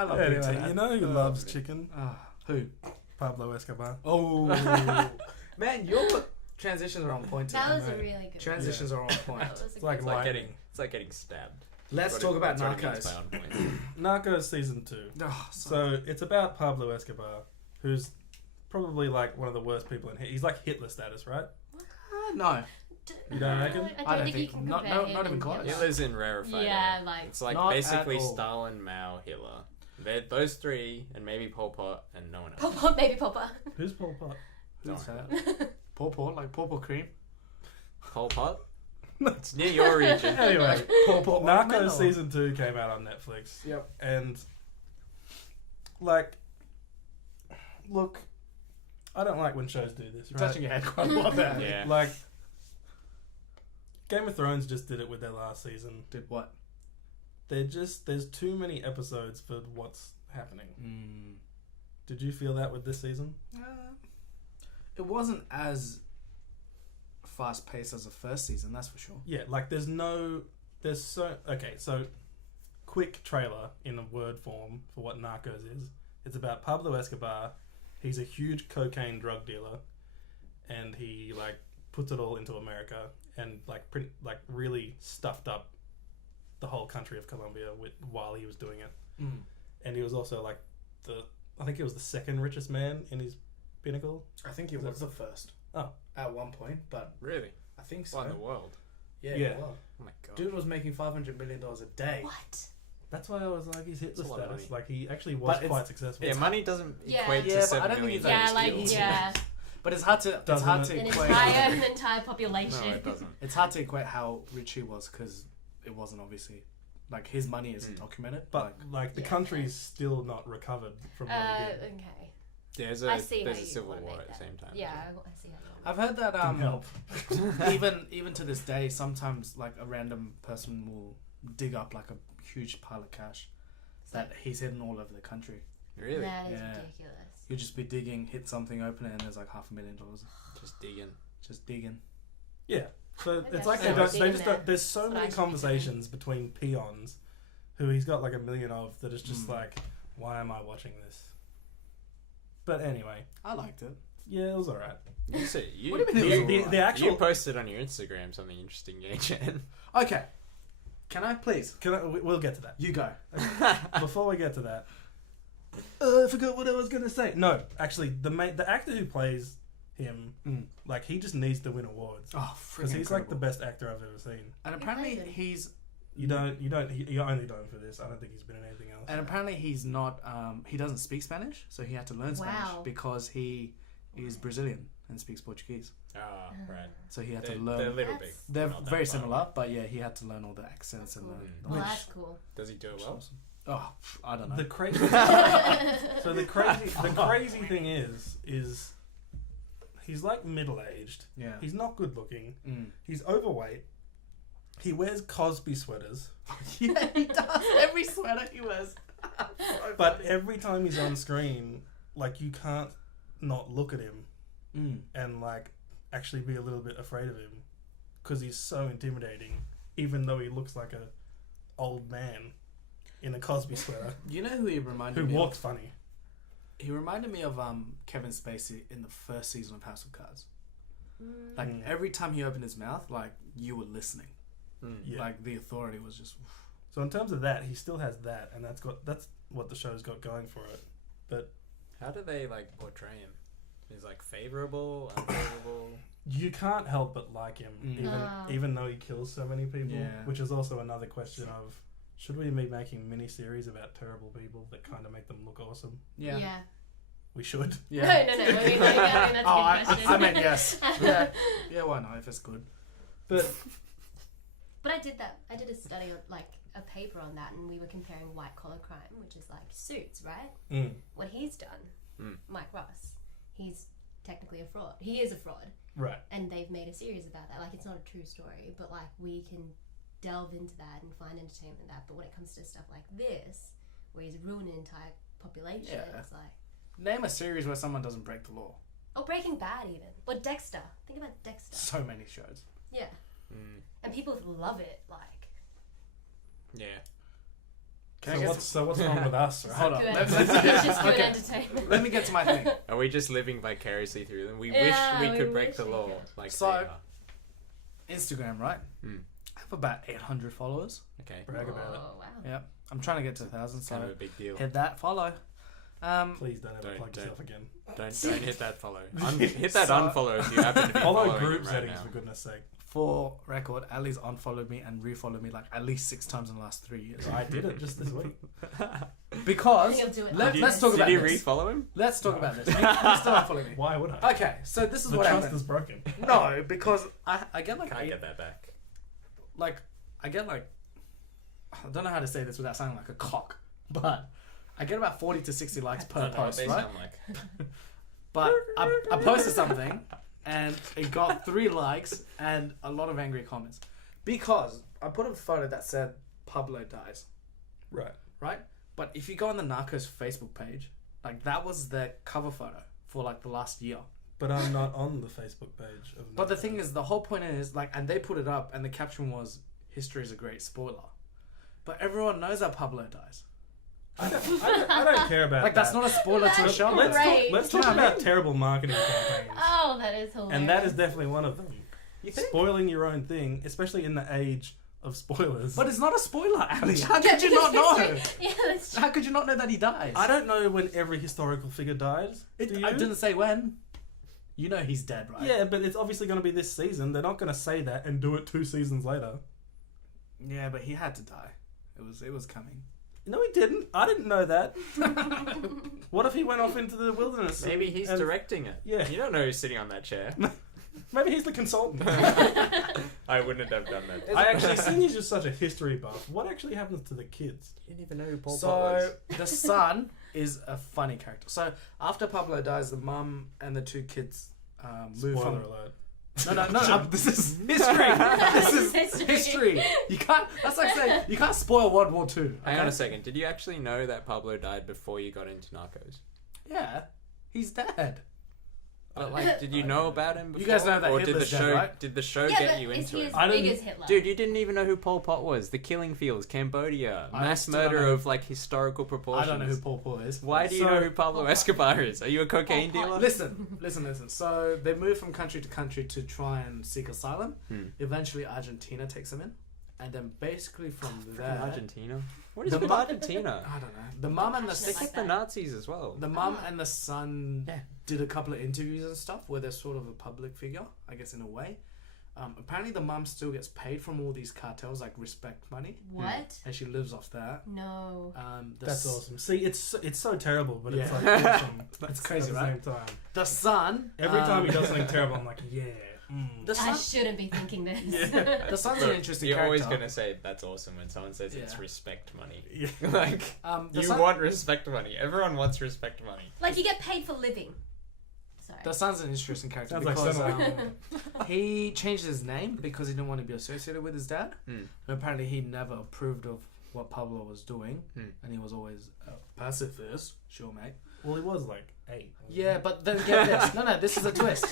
I love Anyway, you know who loves man. chicken? Who? Pablo Escobar. Oh, man, your transitions are on point today. That was a Right. really good Transitions are on point. That was a It's like good lightning. It's like getting stabbed. Let's What talk it- about that's what it means Narcos. by on point. Narcos season 2. Oh, So it's about Pablo Escobar, who's probably like one of the worst people in here. He's like Hitler status, right? no. You don't reckon? I don't think you can not- compare not him even and close. Hitler. Hitler's in rarefied Yeah, air. like It's like Not basically at all. Stalin, Mao, Hitler. They're those three, and maybe Pol Pot, and no one else. Papa, baby Papa. Who's Pol Pot? Who's Don't that? Paw, like paw cream. Pol Pot? It's near your region. Anyway, Paw Narcos season 2 came out on Netflix. Yep. And like, look, I don't like when shows do this. You're Right? touching your head quite a lot there. Yeah. Like, Game of Thrones just did it with their last season. Did what? There's too many episodes for what's happening. Did you feel that with this season? It wasn't as fast paced as the first season, that's for sure. Yeah, like so quick trailer in a word form for what Narcos is. It's about Pablo Escobar. He's a huge cocaine drug dealer, and he like puts it all into America and like really stuffed up the whole country of Colombia while he was doing it. And he was also like I think he was the second richest man in his pinnacle. I think he was the first. Oh. At one point, but Really? I think so. What in the world? Yeah. Yeah. Well. Oh my god. Dude was making $500 million a day. What? That's why I was like, he's Hitler That's a lot of status. money. Like he actually was But quite successful. Yeah, money doesn't Yeah. equate Yeah, to but 7 I don't think million he's Yeah, dollars like skills. yeah, But it's hard to Doesn't an equate. entire population. No, it doesn't. It's hard to equate how rich he was because it wasn't obviously like his money isn't documented. But like the Yeah. country's still not recovered from what he did. Okay. There's I a see there's how a you civil wanna war make at the that. same time. Yeah, I see how you I've heard that Didn't help. even to this day, sometimes like a random person will dig up like a huge pile of cash that he's hidden all over the country. Really? That is Yeah. ridiculous. You'll just be digging, hit something, open it, and there's like $500,000 Just digging. just digging. Yeah. So Maybe it's I like should they start don't, they seeing just that. don't, there's so That's what I many should be doing. conversations between peons who he's got like 1 million of that is just like, why am I watching this? But anyway, I liked it. yeah, it was alright. You see, you, What do you mean it was The alright? actual you posted on your Instagram something interesting, Jen. Okay, can I please? we'll get to that. You go. Before we get to that, I forgot what I was gonna say. No, actually, the actor who plays him, like he just needs to win awards Oh, because freaking he's like the incredible. best actor I've ever seen. And apparently plays him? he's You're only known for this. I don't think he's been in anything else. and apparently he's not. He doesn't speak Spanish, so he had to learn Spanish Wow. because he is Brazilian and speaks Portuguese. Ah, right. So he had They're to a learn. little That's- big. They're Not that very far. similar, but yeah, he had to learn all the accents and Cool. the. Well, which- that's cool. Does he do it well? Oh, I don't know. The crazy. So the crazy thing is he's like middle aged. yeah. He's not good looking. Mm. He's overweight. He wears Cosby sweaters, Yeah, he does. Every sweater he wears. but every time he's on screen, like you can't not look at him and like actually be a little bit afraid of him because he's so intimidating. Even though he looks like a old man in a Cosby sweater You know who he reminded who me walks of? funny. He reminded me of Kevin Spacey in the first season of House of Cards. Like every time he opened his mouth, like you were listening. Yeah. Like the authority was just. So in terms of that, he still has that, and that's what the show's got going for it. But How do they like portray him? He's like favorable, unfavorable. you can't help but like him, even though he kills so many people. Yeah. Which is also another question of, should we be making mini-series about terrible people that kind of make them look awesome? Yeah. Yeah. We should. Yeah. No. I mean, that's a good question. I meant yes. Yeah. Yeah. Why not? If it's good. But But I did that. I did a study, like a paper on that, and we were comparing white collar crime, which is like Suits, right? What he's done, Mike Ross, he's technically a fraud. He is a fraud, right. and they've made a series about that. Like, it's not a true story, but like we can delve into that and find entertainment in that. But when it comes to stuff like this, where he's ruined an entire population, Yeah. it's like, Name a series where someone doesn't break the law. oh, Breaking Bad even, or Dexter. Think about Dexter. So many shows. Yeah, and people love it. Like, Yeah. So what's wrong with us, right? Hold on. Good. Let's It's just good okay. entertainment. Let me get to my thing. Are we just living vicariously through them? We Yeah, wish we we could break wish the we law could. like So- they are. Instagram, right? Hmm. I have about 800 followers. Okay. Brag about it. Oh, wow. Yeah, I'm trying to get to 1,000. So Kind of a big deal. hit that follow. Please don't ever Don't- plug don't. yourself again. Don't hit that follow. Hit that So- unfollow if you happen to be Follow following group him right settings, now. for goodness sake. For record, Ali's unfollowed me and refollowed me like at least 6 times in the last 3 years. I did it just this week. Because He'll do it let's talk about Did you this. refollow him? Let's talk No. about this. You still unfollow me. Why would I? Okay, so this is The what trust happened. is broken. No, because I get like Can't eight- get that back. I get like I don't know how to say this without sounding like a cock, but I get about 40 to 60 likes per Don't know what post, they right? sound like. But I posted something and it got 3 likes and a lot of angry comments because I put a photo that said Pablo dies, Right. right? But if you go on the Narcos Facebook page, like that was their cover photo for like the last year. But I'm not on the Facebook page. But the thing is, the whole point is like, and they put it up, and the caption was "History is a great spoiler," but everyone knows that Pablo dies. I don't care about Like that. that's not a spoiler to a That's show. Let's Right. talk, let's talk about terrible marketing campaigns. Oh, that is hilarious. And that is definitely one of them. You think? Spoiling your own thing, especially in the age of spoilers. But it's not a spoiler, Ali. How could you not know? Yeah, that's true. How could you not know that he dies? I don't know when every historical figure dies. Do you? I didn't say when. You know he's dead, right? Yeah, but it's obviously going to be this season. They're not going to say that and do it 2 seasons later. Yeah, but he had to die. It was coming. No, he didn't. I didn't know that. What if he went off into the wilderness? Maybe he's and- directing it. Yeah. You don't know who's sitting on that chair. Maybe he's the consultant. I wouldn't have done that. I actually, seeing he's just such a history buff, what actually happens to the kids? You didn't even know who Paul Pot So was. the son is a funny character. So after Pablo dies, the mum and the 2 kids move Spoiler from. alert. No. This is history. This is history. You can't. That's like saying you can't spoil World War II. Hang on a second. Did you actually know that Pablo died before you got into Narcos? Yeah, he's dead. But like, did you know about him before? You guys know that or did the Hitler's dead, show right? did the show Yeah, get but you is into he it? as I big didn't- as Hitler? Dude, you didn't even know who Pol Pot was. The killing fields, Cambodia, I mass still don't murder know. of like historical I proportions. don't know who Paul Paul is. Why do you So- know who Pablo Escobar is? Are you a cocaine Pol Pot. dealer? Listen. So they move from country to country to try and seek asylum. Eventually, Argentina takes them in, and then basically from there, Argentina? What is The with mu- Argentina? I don't know. The mum and the They Passionate kept like the that. Nazis as well. the mum and the son Yeah. did a couple of interviews and stuff where they're sort of a public figure, I guess in a way. Apparently, the mum still gets paid from all these cartels, like respect money, What? and she lives off that. No. That's awesome. See, it's so terrible, but it's Yeah. like awesome. It's crazy, at the right? same time. The son. Every time he does something terrible, I'm like, yeah. The I son. shouldn't be thinking this. The son's an interesting You're character. always gonna say that's awesome when someone says it's Yeah. respect money. Yeah. Like The you son- want respect money. Everyone wants respect money. Like you get paid for living. Sorry. The son's an interesting character Sounds like because someone- he changed his name because he didn't want to be associated with his dad. Mm. And apparently, he never approved of what Pablo was doing, Mm. and he was always a pacifist. Sure, mate. Well, he was like 8. wasn't Yeah, but then get this. No, this is a twist.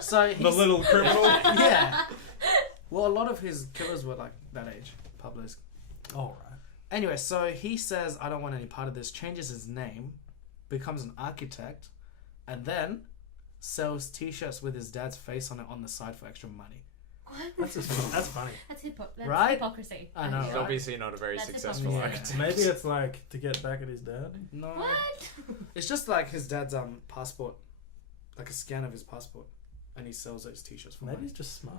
So he? he's, The little criminal. yeah. Well, a lot of his killers were like that age. Pablo's. All right. Anyway, so he says, "I don't want any part of this." Changes his name, becomes an architect, and then sells T-shirts with his dad's face on it on the side for extra money. That's funny. That's Right? hypocrisy. I know, He's right? obviously not a very That's successful Yeah. architect. Maybe it's like to get back at his dad. No. What? It's just like his dad's passport, like a scan of his passport, and he sells those T-shirts for Maybe money. he's just smart.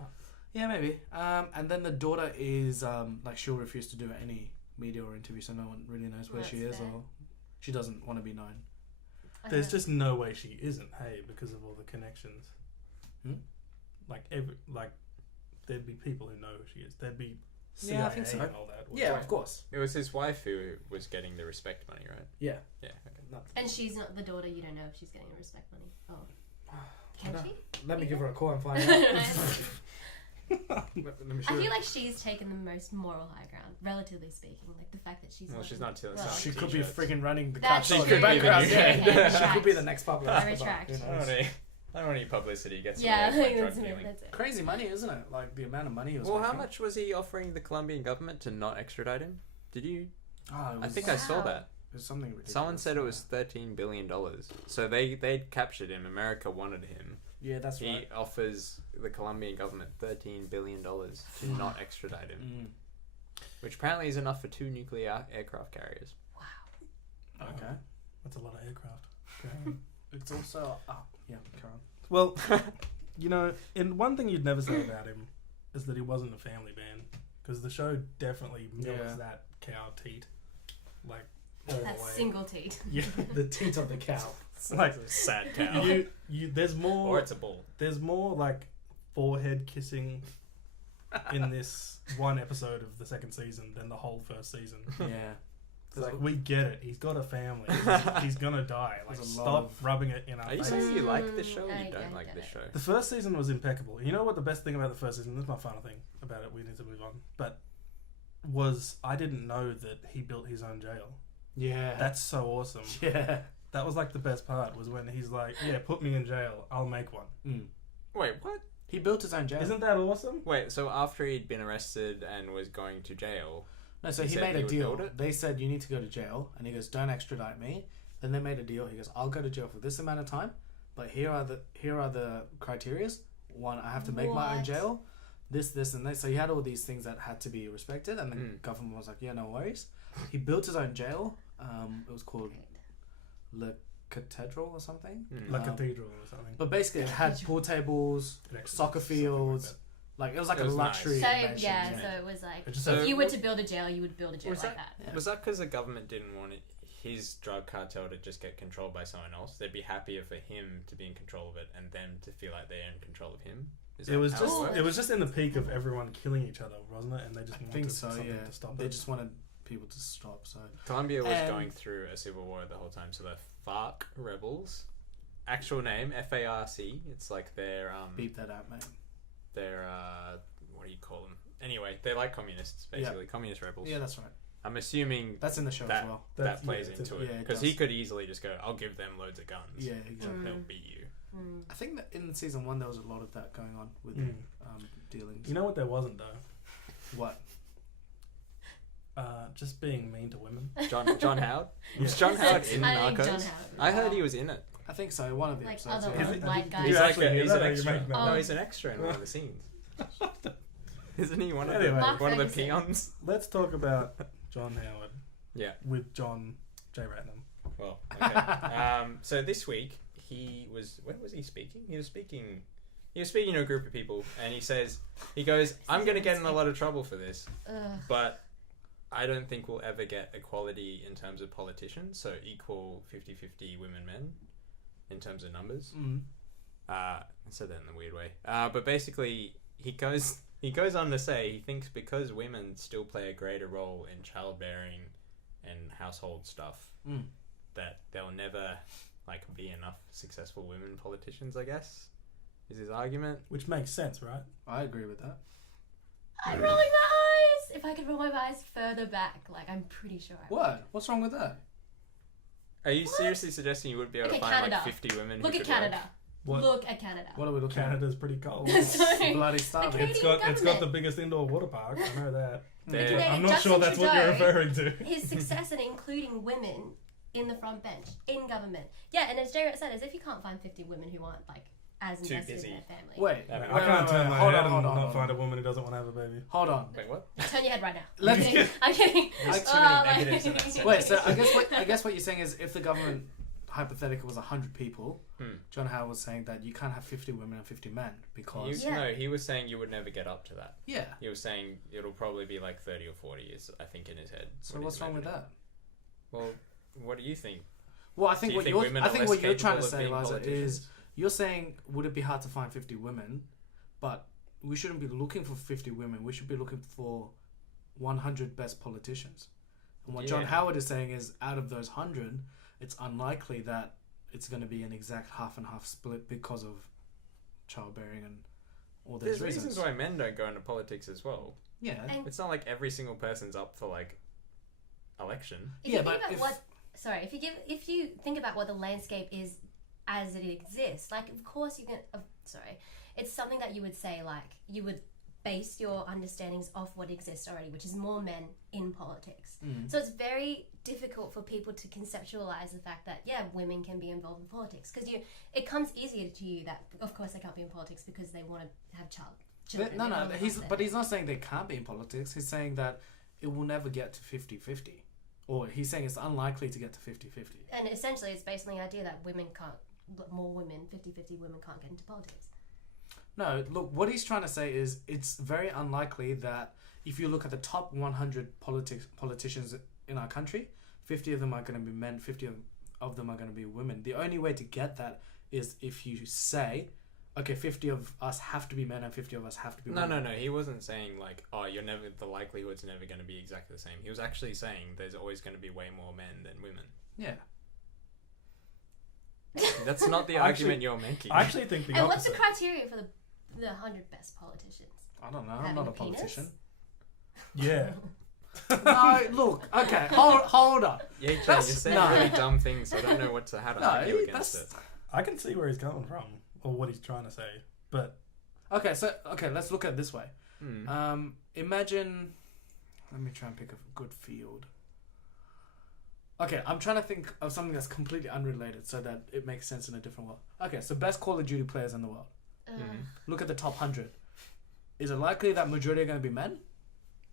Yeah, maybe. And then the daughter is like she'll refuse to do any media or interview, so no one really knows where she is, That's fair. or she doesn't want to be known. There's just no way she isn't. Hey, because of all the connections. Hmm? Like there'd be people who know who she is. There'd be CIA Yeah, I think so. and all that. Yeah, of course. It was his wife who was getting the respect money, right? Yeah. Yeah. Okay. No. And she's not the daughter. You don't know if she's getting the respect money. Oh, can I she? Let me give her a call and find out. let me show I you. feel like she's taken the most moral high ground, relatively speaking. Like the fact that she's. Well, not she's not selling She could be T-shirts. freaking running the That's cartel true. in the background. She could be the Yeah. new- She could be the next Pablo I Escobar. retract. Who I don't knows? want any publicity. Gets Yeah, away from drug that's dealing. it. Crazy money, isn't it? Like the amount of money he was Well, how making. much was he offering the Colombian government to not extradite him? Did you Oh, I think I saw that. it was something ridiculous. Someone said it was $13 billion. So they'd captured him. America wanted him. Yeah, that's He right. offers the Colombian government $13 billion to not extradite him. Which apparently is enough for 2 nuclear aircraft carriers. Okay. That's a lot of aircraft. Okay. It's also... yeah, Karen. Well, you know, and one thing you'd never say about him is that he wasn't a family man, because the show definitely milks that cow teat, like all That the way. single teat. Yeah, The teat of the cow. like It's a sad cow. you. There's more. Or it's a bull. There's more like forehead kissing in this one episode of the second season than the whole first season. Yeah. It's like, we get it. He's got a family. He's gonna die. Like, There's a lot stop of- rubbing it in our Are you face. saying you like this show or I you don't don't like get this it. show? The first season was impeccable. You know what the best thing about the first season, this is my final thing about it, we need to move on, but was I didn't know that he built his own jail. Yeah. That's so awesome. Yeah. That was like the best part, was when he's like, yeah, put me in jail, I'll make one. Wait, what? He built his own jail. Isn't that awesome? Wait, so after he'd been arrested and was going to jail, No, so He he said made he a would deal. build it? They said, you need to go to jail. And he goes, don't extradite me. Then they made a deal. He goes, I'll go to jail for this amount of time. But here are the criterias. One, I have to make my own What? jail. This, and this. So he had all these things that had to be respected. And the government was like, yeah, no worries. He built his own jail. It was called Le Cathedral or something. Like cathedral or something. But basically it had pool tables, soccer fields. Like it was like It a was luxury So mansion. yeah, so it was like It just So- if you were to build a jail, you would build a jail Was like that- that. Yeah. was that because the government didn't want his drug cartel to just get controlled by someone else? They'd be happier for him to be in control of it and them to feel like they're in control of him? Is It that was how just works? it was just in the peak of everyone killing each other, wasn't it? And they just I wanted think so, something yeah. to stop They it. just wanted people to stop, so... Colombia was And- going through a civil war the whole time, so the FARC rebels, actual name FARC. It's like their Beep that out, mate. their what do you call them? Anyway, they're like communists, basically, communist rebels. Yeah, that's right. I'm assuming That's in the show that as well. that That's- plays yeah, it's into in- it yeah, it because does. he could easily just go, "I'll give them loads of guns. Yeah, exactly. They'll beat you." I think that in season 1 there was a lot of that going on with dealings. You know what there wasn't though? What? Just being mean to women. John Howard. Yeah. Was John Howard in I think John Narcos? Howard as I heard well. he was in it. I think so. One of the Like episodes. other yeah. Is it- white did guys. you He's like actually hear he's that, an or are you extra. making that No, up? he's an extra in one of the scenes. Isn't he one of Anyway. the Mark one of the Ferguson. peons? Let's talk about John Howard Yeah. with John J. Ratnam. Well, okay. So this week he was. Where was he speaking? He was speaking to a group of people, and he goes, "I'm going to get in a lot of trouble for this, Ugh. but I don't think we'll ever get equality in terms of politicians, so equal 50-50 women men in terms of numbers." I said that in a weird way. But basically, he goes on to say he thinks because women still play a greater role in childbearing and household stuff, that there'll never be enough successful women politicians, I guess, is his argument. Which makes sense, right? I agree with that. I'm rolling my eyes. If I could roll my eyes further back, I'm pretty sure. What? What's wrong with that? Are you seriously suggesting you would be able Look to at find Canada. 50 women Look who at could work? Canada. What? Look at Canada. What are we looking Canada's pretty cold. Sorry. at? Bloody starving. Okay. It's got the government. biggest indoor water park. I know that. They're- Canadian I'm not Justin sure that's what you're Trudeau, referring to. His success in including women in the front bench in government. Yeah, and as Jared said, as if you can't find 50 women who aren't as Too invested busy. in their family. Wait. I I can't turn my Hold head on, and hold on, not hold find on. a woman who doesn't want to have a baby. Hold on. Wait, what? Turn your head right now. Let's I'm kidding. I'm kidding. There's too Oh, many negatives in that sentence. Wait, so I guess what you're saying is if the government hypothetical was 100 people, John Howard was saying that you can't have 50 women and 50 men because Yeah. He was saying you would never get up to that. yeah. He was saying it'll probably be 30 or 40 is I think in his head. So what what's he's wrong with imagining. that? Well, what do you think? Well, I think Do you what think you're women I are think less what you're trying to capable of say, being Liza, is politicians? you're saying would it be hard to find 50 women, but we shouldn't be looking for 50 women. We should be looking for 100 best politicians. And what John Yeah. Howard is saying is out of those 100, it's unlikely that it's going to be an exact half and half split because of childbearing and all those There's reasons why men don't go into politics as well. Yeah. And It's not like every single person's up for election. if Yeah, you but think about if- what, sorry, if you think about what the landscape is as it exists, of course you can. Sorry, it's something that you would say you would base your understandings off what exists already, which is more men in politics. So it's very difficult for people to conceptualize the fact that, yeah, women can be involved in politics. Because it comes easier to you that, of course, they can't be in politics because they want to have children. He's not saying they can't be in politics. He's saying that it will never get to 50-50. Or he's saying it's unlikely to get to 50-50. And essentially it's based on the idea that 50-50 women can't get into politics. No, look, what he's trying to say is it's very unlikely that if you look at the top 100 politicians in our country, 50 of them are going to be men, 50 of them are going to be women. The only way to get that is if you say, okay, 50 of us have to be men and 50 of us have to be women. No. He wasn't saying like, oh, the likelihood's never going to be exactly the same. He was actually saying there's always going to be way more men than women. Yeah. That's not the argument you're making. I actually think the And opposite. what's the criteria for the 100 best politicians? I don't know. Having I'm not a penis? politician. Yeah. No, look. Okay, hold up. Yeah, Jay, you're saying no. really dumb things. So I don't know how to argue against it. I can see where he's coming from or what he's trying to say, but Okay, let's look at it this way. Imagine. Let me try and pick a good field. Okay, I'm trying to think of something that's completely unrelated so that it makes sense in a different world. Okay, so best Call of Duty players in the world. Look at the top 100. Is it likely that majority are going to be men?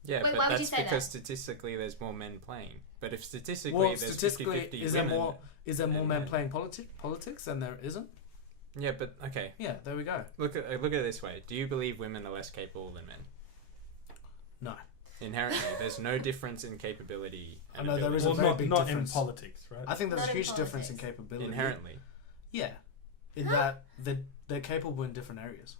Yeah, Wait, but why would you that's say because that? statistically there's more men playing. But if statistically there's 50-50 is there women... is there more and men men. playing politics than there isn't? Yeah, but okay. Yeah, there we go. Look at it this way. Do you believe women are less capable than men? No. Inherently, there's no difference in capability. And I know there is a ability. very not, big not difference. in politics, right? I think there's Not a in huge difference in politics. capability. Inherently. Yeah. In that they're capable in different areas.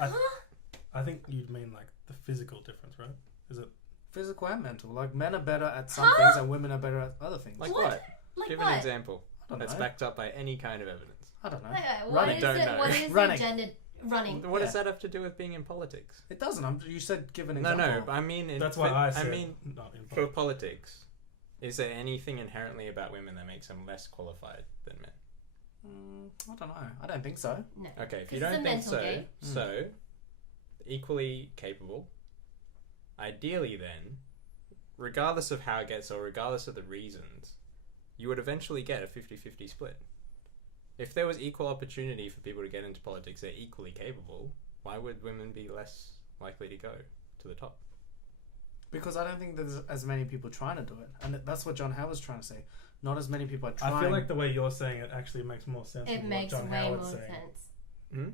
I think you'd mean like the physical difference, right? Is it? Physical and mental. Like men are better at some things and women are better at other things. Like What? what? Like Give what? an example don't that's know. backed up by any kind of evidence. I don't know. What Don't know. is Running. the gender running? What does that have to do with being in politics? It doesn't. You said give an No, example. no. I mean, That's why I said. Not in for politics. politics, is there anything inherently about women that makes them less qualified than men? I don't know. I don't think so. No. Okay, if 'Cause you it's a don't think mental so, game. so equally capable. Ideally, then, regardless of how it gets or regardless of the reasons, you would eventually get a 50-50 split. If there was equal opportunity for people to get into politics, they're equally capable. Why would women be less likely to go to the top? Because I don't think there's as many people trying to do it. And that's what John Howard's trying to say. Not as many people are trying. I feel like the way you're saying it actually makes more sense It than makes what John way Howard's more saying. sense.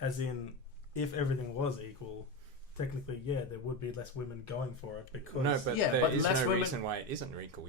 As in, if everything was equal, technically, yeah, there would be less women going for it because... No, but Yeah, there but is less no women- reason why it isn't equal.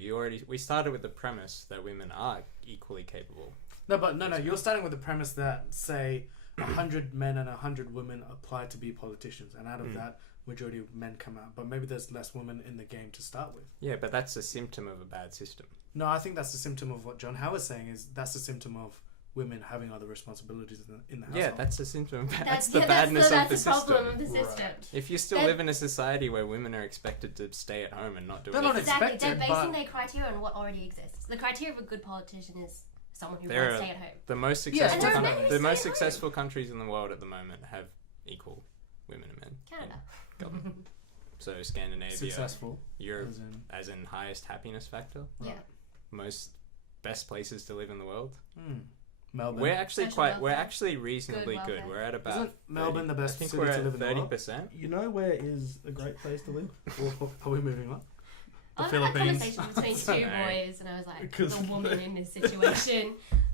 We started with the premise that women are equally capable. No. You're starting with the premise that, say, 100 men and 100 women apply to be politicians. And out of that, majority of men come out. But maybe there's less women in the game to start with. Yeah, but that's a symptom of a bad system. No, I think that's the symptom of what John Howard's saying is that's the symptom of women having other responsibilities in the household. Yeah, that's a symptom. That's That's the badness of the that's the problem system. of the system. Right. If you still They're- live in a society where women are expected to stay at home and not do They're not anything, Exactly. They're expected, basing but- their criteria on what already exists. The criteria of a good politician is someone who There wants to are- stay at home. the most Yeah, successful, and there are definitely. many the most stay at home. successful countries in the world at the moment have equal women and men. Canada. Government. So Scandinavia, Successful. Europe, As in, as in highest happiness factor, Yeah. most best places to live in the world. Melbourne. We're actually Social we're welfare. actually reasonably Good good. welfare. We're at about Isn't Melbourne the best I think city we're to at live in the world? 30%. You know where is a great place to live? Are we moving on? The I had a Philippines. conversation between two No. boys, and I was like, Because- the woman in this situation.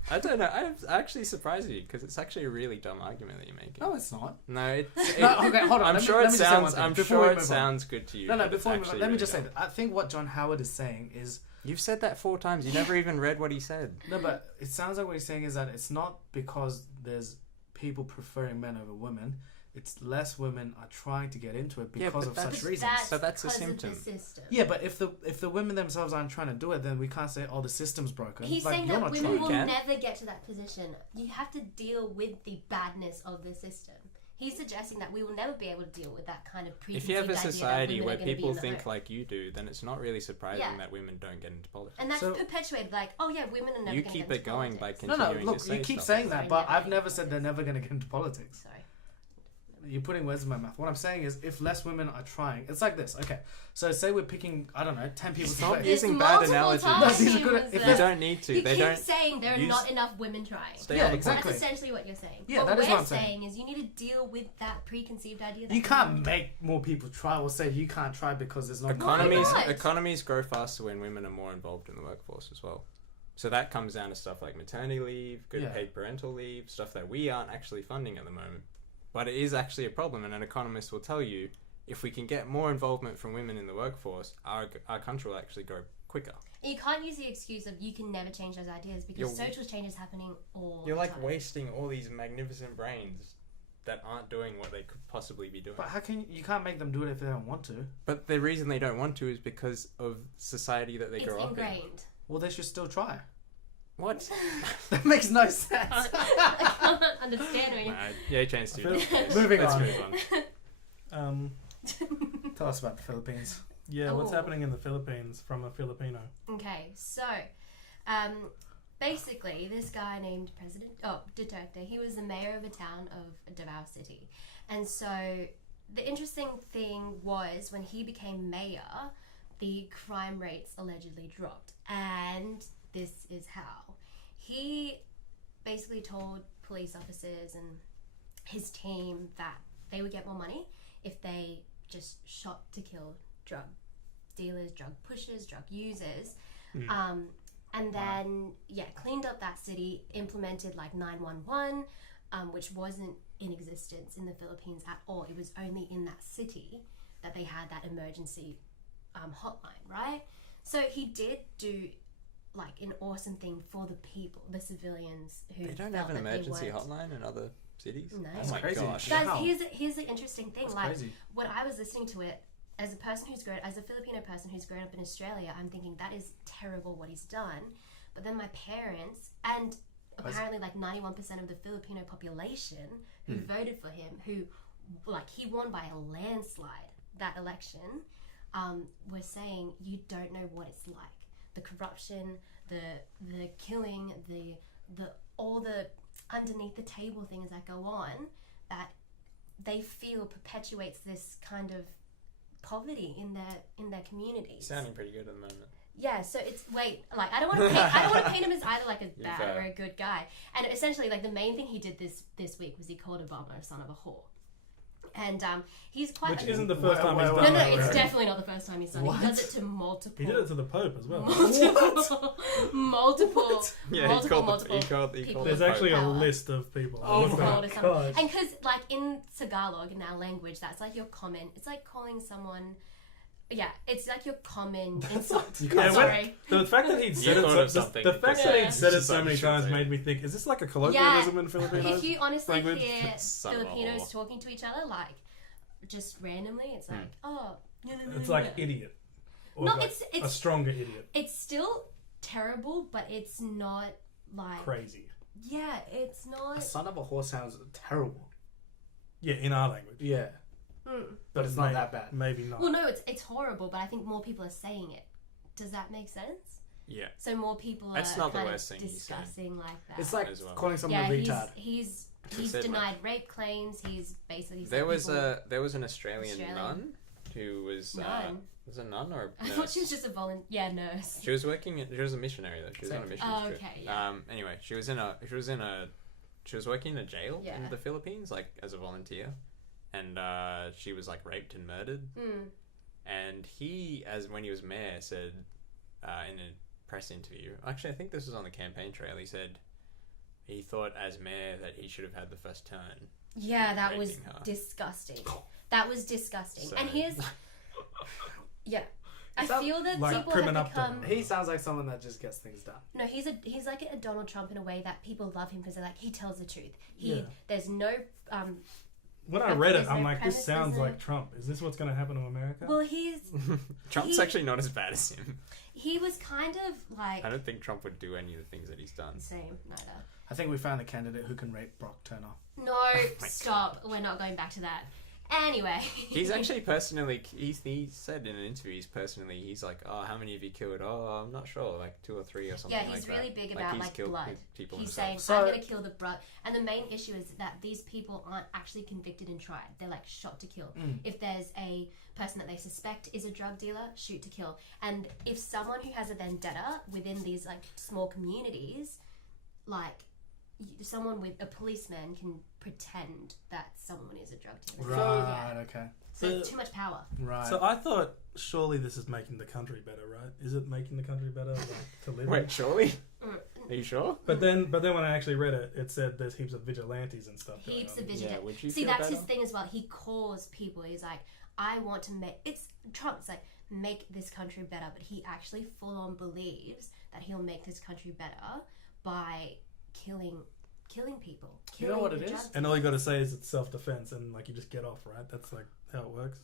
I don't know. I'm actually surprised you because it's actually a really dumb argument that you're making. No, it's not. No, it's. No, okay, hold on. I'm Let me- sure let it me just say one sounds. thing I'm before we sure it move on. sounds good to you. No, but before we it's move on, actually let me really just say dumb. that. I think what John Howard is saying is... You've said that 4 times. You never even read what he said. No, but it sounds like what he's saying is that it's not because there's people preferring men over women. It's less women are trying to get into it Yeah, because but of such that's- reasons. So that's a because of symptom. the system. Yeah, but if the women themselves aren't trying to do it, then we can't say, oh, the system's broken. He's like, saying you're that not women trying. will Can. never get to that position. You have to deal with the badness of the system. He's suggesting that we will never be able to deal with that kind of If preconceived you have a idea that society women where are gonna be people in the think home. like you do, then it's not really surprising Yeah. that women don't get into politics. And that's So- perpetuated, like, oh yeah, women are never You going to keep get it into going by politics. No, continuing look, to say you keep stuff saying like that, Sorry, but never I've get never into said they're never going to get into politics. Sorry. You're putting words in my mouth. What I'm saying is, if less women are trying, it's like this. Okay, so say we're picking, I don't know, 10 people. Stop using bad analogies. No, these are good. If you don't need to, You they keep don't. saying there are not enough women trying. Stay Yeah, on the exactly. That's essentially what you're saying. Yeah, what that is we're what I'm saying. is you need to deal with that preconceived idea. That You can't make more people try, or say you can't try because there's not. Economies grow faster when women are more involved in the workforce as well. So that comes down to stuff like maternity leave, good paid parental leave, stuff that we aren't actually funding at the moment. But it is actually a problem, and an economist will tell you if we can get more involvement from women in the workforce, our country will actually go quicker. You can't use the excuse of you can never change those ideas because social change is happening all the time. You're like wasting all these magnificent brains that aren't doing what they could possibly be doing. But how can you can't make them do it if they don't want to? But the reason they don't want to is because of society that they grow up in. It's ingrained. Well, they should still try. What? That makes no sense. I can't understand what you... Yeah, change to Moving Let's on. move on. Tell us about the Philippines. Yeah, what's happening in the Philippines from a Filipino? Okay, so basically this guy named President Duterte, he was the mayor of a town of Davao City. And so the interesting thing was when he became mayor, the crime rates allegedly dropped. And this is how. He basically told police officers and his team that they would get more money if they just shot to kill drug dealers, drug pushers, drug users. And then, cleaned up that city, implemented like 911, which wasn't in existence in the Philippines at all. It was only in that city that they had that emergency hotline, right? So he did do like an awesome thing for the people, the civilians who They don't felt have an that they emergency weren't- hotline in other cities? No. Oh my crazy. gosh. Guys, Wow. here's the interesting thing. That's like crazy. when I was listening to it, as a Filipino person who's grown up in Australia, I'm thinking that is terrible what he's done. But then my parents and apparently like 91% of the Filipino population who voted for him, who like he won by a landslide that election, were saying you don't know what it's like. The corruption, the killing, the all the underneath the table things that go on that they feel perpetuates this kind of poverty in their communities. Sounding pretty good at the moment. Yeah, so it's like I don't want to paint him as either like a bad or a good guy. And essentially, like the main thing he did this week was he called Obama a son of a whore. And he's quite... Which isn't the first time he's done No, that. it's definitely not the first time he's done it. He does it to multiple... He did it to the Pope as well. Multiple Yeah, he called people. There's actually a list of people. Oh Look my at that. God. And because, like, in Tagalog, in our language, that's like your common... It's like calling someone... Yeah, it's like your common insult. Yeah, Sorry. the fact that he'd said You thought of it, something. the fact that Yeah. he'd said it Just so like many short times name. made me think: is this like a colloquialism in Filipinos? If you honestly language? hear Son of a Filipinos whore. talking to each other, like, just randomly, it's like, oh... It's like idiot. Or No, like it's a stronger idiot. It's still terrible, but it's not like... Crazy. Yeah, it's not... A son of a horse sounds terrible. Yeah, in our language. Yeah, but it's not that bad. Maybe not. Well, no, it's horrible, but I think more people are saying it. Does that make sense? Yeah. So more people That's are not the kind worst of thing he's saying. discussing like that. It's like As well. calling someone yeah, a retard. he's said denied rape claims. He's basically There was people- an Australian nun who was Nun? was a nun or a I nurse? thought she was just a nurse. She was working. She was a missionary though. She was on a mission trip. Okay, yeah. Anyway, she was working in a jail Yeah. in the Philippines, like as a volunteer, and she was like raped and murdered. And he, as when he was mayor, said in a press interview. Actually, I think this was on the campaign trail. He said he thought as mayor that he should have had the first turn. Yeah, that was raping her. disgusting. That was disgusting. So- And here's... Yeah. I Sounds feel that like people crimin have up become... them. He sounds like someone that just gets things done. No, he's like a Donald Trump in a way that people love him because they're like, he tells the truth. Yeah. There's no... When I read it, There's I'm no like, this premise, sounds is there? like Trump. Is this what's going to happen to America? Well, he's... Trump's He- actually not as bad as him. He was kind of like... I don't think Trump would do any of the things that he's done. Same, neither. I think we found the candidate who can rape Brock Turner. No, stop. We're not going back to that. Anyway. He's actually personally, he said in an interview, he's like, oh, how many have you killed? Oh, I'm not sure, like 2 or 3 or something like that. Yeah, he's really big about he's like killed blood. People He's himself. saying, I'm going to kill the blood. And the main issue is that these people aren't actually convicted and tried. They're like shot to kill. If there's a person that they suspect is a drug dealer, shoot to kill. And if someone who has a vendetta within these like small communities, like someone with a policeman can pretend that someone is a drug dealer. Right, okay. So too much power. Right. So I thought surely this is making the country better, right? Is it making the country better like, to live in? Wait, surely? Are you sure? But then when I actually read it, it said there's heaps of vigilantes and stuff. Heaps of Yeah, vigilantes. would you See, feel that's better? his thing as well. He calls people. He's like, I want to make... It's Trump's like, make this country better. But he actually full on believes that he'll make this country better by killing people. You know what it is? And all you got to say is it's self-defense and like you just get off, right? That's like how it works.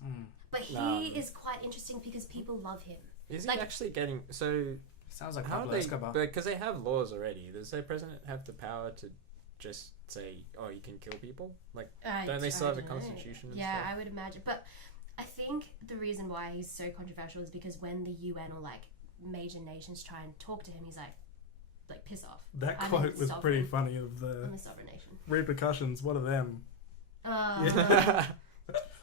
But he is quite interesting because people love him. Is like, he actually getting... So... Sounds like How Pablo they? Escobar. Because they have laws already. Does their president have the power to just say, "Oh, you can kill people"? Like, don't they still have a constitution? And Yeah, stuff? I would imagine. But I think the reason why he's so controversial is because when the UN or like major nations try and talk to him, he's like piss off. That I'm quote was sovereign. pretty funny of the I'm a sovereign nation. repercussions. What are them?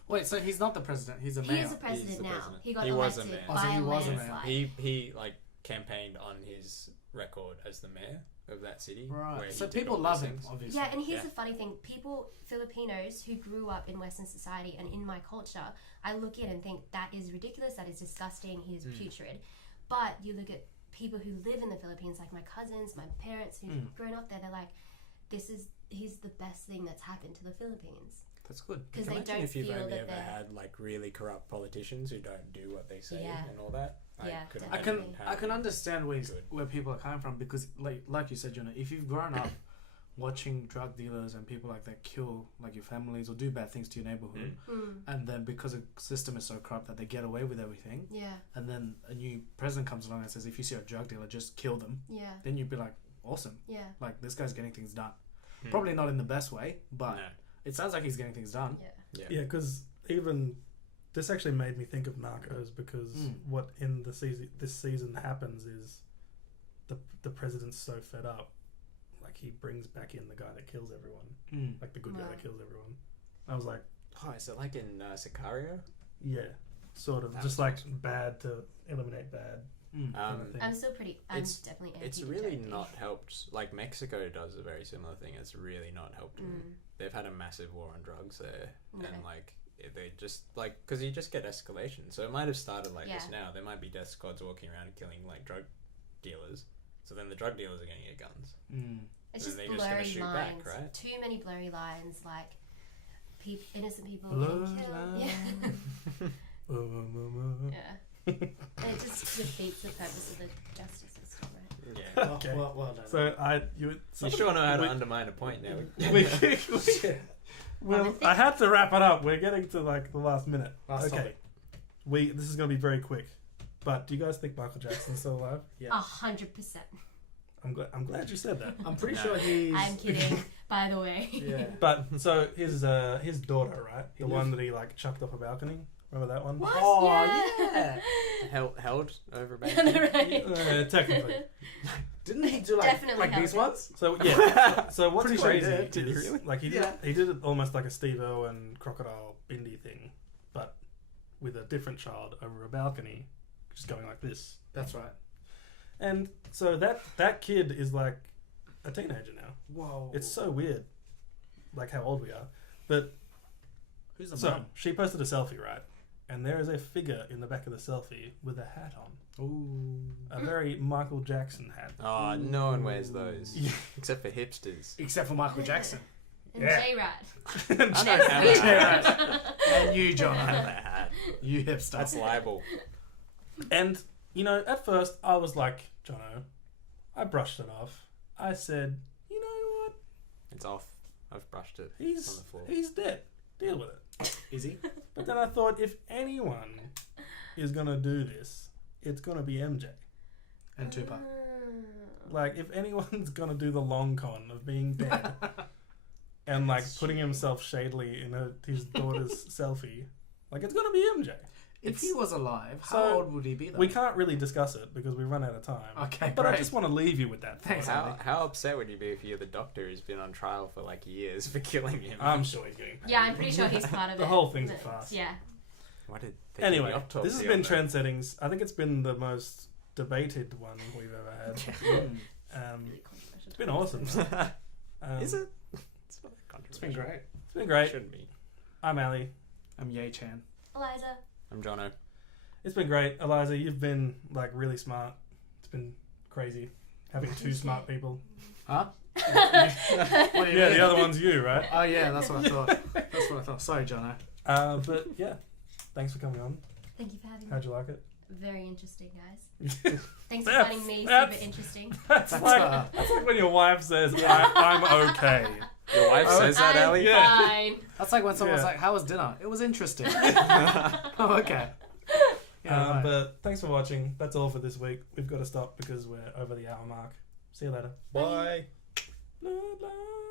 Wait, so he's not the president, he's a He mayor. is the president He's the now. president. He got He was a elected mayor. Oh, by so he a was a mayor. landslide. he like campaigned on his record as the mayor of that city. Right. where So he did people all love those him, things. obviously. Yeah, and here's Yeah. the funny thing. People, Filipinos who grew up in Western society and in my culture, I look in and think that is ridiculous, that is disgusting, he is putrid. But you look at people who live in the Philippines, like my cousins, my parents who've grown up there, they're like, he's the best thing that's happened to the Philippines. That's good. Because Can they you imagine don't if you've feel only that ever they're... had like really corrupt politicians who don't do what they say Yeah. and all that? Yeah, could I imagine can how I can understand good. where people are coming from because like you said, Jonah, if you've grown up watching drug dealers and people like that kill like your families or do bad things to your neighborhood, and then because the system is so corrupt that they get away with everything, and then a new president comes along and says if you see a drug dealer just kill them, then you'd be like awesome, like this guy's getting things done. Probably not in the best way, but No. it sounds like he's getting things done. Yeah, because even this actually made me think of Narcos because what in the this season happens is the president's so fed up, like he brings back in the guy that kills everyone, like the good guy that kills everyone. I was like, Oh, is it like in Sicario? yeah, sort of, just like bad to eliminate bad. Kind of thing. I'm still pretty... I'm It's- definitely It's anti-Duterte. really not helped. Like Mexico does a very similar thing. It's really not helped them. They've had a massive war on drugs there, and like they just like because you just get escalation. So it might have started like this now. There might be death squads walking around and killing like drug dealers. So then the drug dealers are going to get guns. It's And just then they're just gonna blurry shoot lines. back, right? Too many blurry lines, like innocent people Blurry getting killed. Yeah. And it just defeats the purpose of the justice system, right? Yeah. Okay. Well done. So You sure know how to undermine a point now. well, I had to wrap it up. We're getting to like the last minute. Last topic. This is going to be very quick. But do you guys think Michael Jackson's still alive? Yeah. 100%. I'm glad you said that. I'm pretty sure he's. I'm kidding, by the way. Yeah. But so his daughter, right? The one that he like chucked off a balcony. Remember that one? What? Oh, yeah. held over back. Right. Technically. Didn't he do Definitely like these helped. ones? So yeah. So what's Pretty sure he crazy did. Did he is, really? like he did it almost like a Steve Irwin crocodile bindi thing, but with a different child over a balcony, just going like this. That's right. And so that kid is like a teenager now. Whoa. It's so weird, like how old we are. But Who's the so mom? she posted a selfie, right? And there is a figure in the back of the selfie with a hat on. Ooh. A very Michael Jackson hat. Oh, no one wears those Yeah. except for hipsters. Except for Michael Jackson. And Yeah. J-Rat. I don't have a hat. And you, John. I have a hat. You hipster. That's libel. And, you know, at first I was like, Jono, I brushed it off. I said, you know what? It's off. I've brushed it on the floor. He's dead. Deal with it. Is he? But then I thought, if anyone is going to do this, it's going to be MJ. And Tupac. Like, if anyone's going to do the long con of being dead, and like putting himself shadily in his daughter's selfie. Like, it's gonna be MJ. If he was alive, how So, old would he be though? We can't really discuss it because we run out of time. Okay, but I great. just want to leave you with that. Thanks, thought. How upset would you be if you're the doctor who's been on trial for like years for killing him? I'm sure he's getting paid. Yeah, I'm pretty sure he's part of it. The whole thing's a But, farce. Yeah. Why did they Anyway, do the autopsy this has on been that? Trend Settings. I think it's been the most debated one we've ever had. It's been awesome. Is it? It's not that It's been great. It's been great. Shouldn't be. I'm Ali. I'm Ye Chan. Eliza. I'm Jono. It's been great. Eliza, you've been like really smart. It's been crazy having two smart people. Huh? Yeah, the other one's you, right? Oh yeah, that's what I thought. That's what I thought. Sorry, Jono. But yeah, thanks for coming on. Thank you for having me. How'd you like it? Very interesting, guys. Thanks for That's- finding me that's- super interesting. That's like when your wife says, I'm okay. Your wife says that, I'm Ali? Yeah. fine. That's like when someone's Yeah. like, "How was dinner?" It was interesting. Oh, okay. Yeah, right. But thanks for watching. That's all for this week. We've got to stop because we're over the hour mark. See you later. Bye. Bye.